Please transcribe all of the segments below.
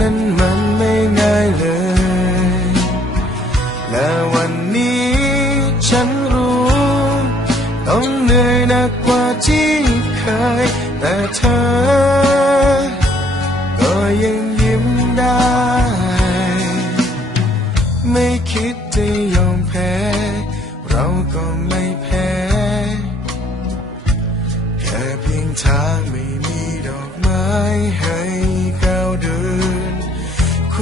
นั้นมันไม่ง่ายเลย และวันนี้ฉันรู้ ต้องเหนื่อยหนักกว่าที่เคย แต่เธอ ก็ยังยิ้มได้ ไม่คิดจะยอมแพ้ เราก็ไม่แพ้ แค่เพียงทางไม่มีดอกไม้ให้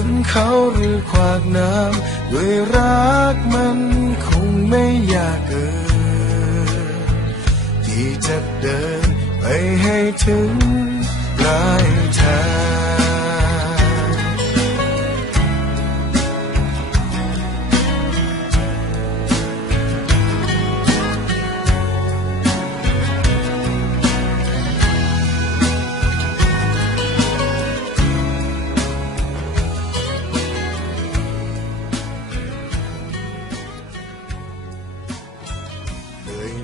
นเขาหรือขวากน้ำด้วยรักมันคงไม่ยากเกินที่จะเดินไปให้ถึง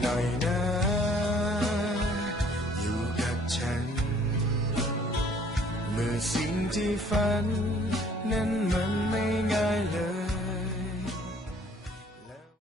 น่อยนะ อยู่กับฉัน เมื่อสิ่งที่ฝัน นั้นมันไม่ง่ายเลย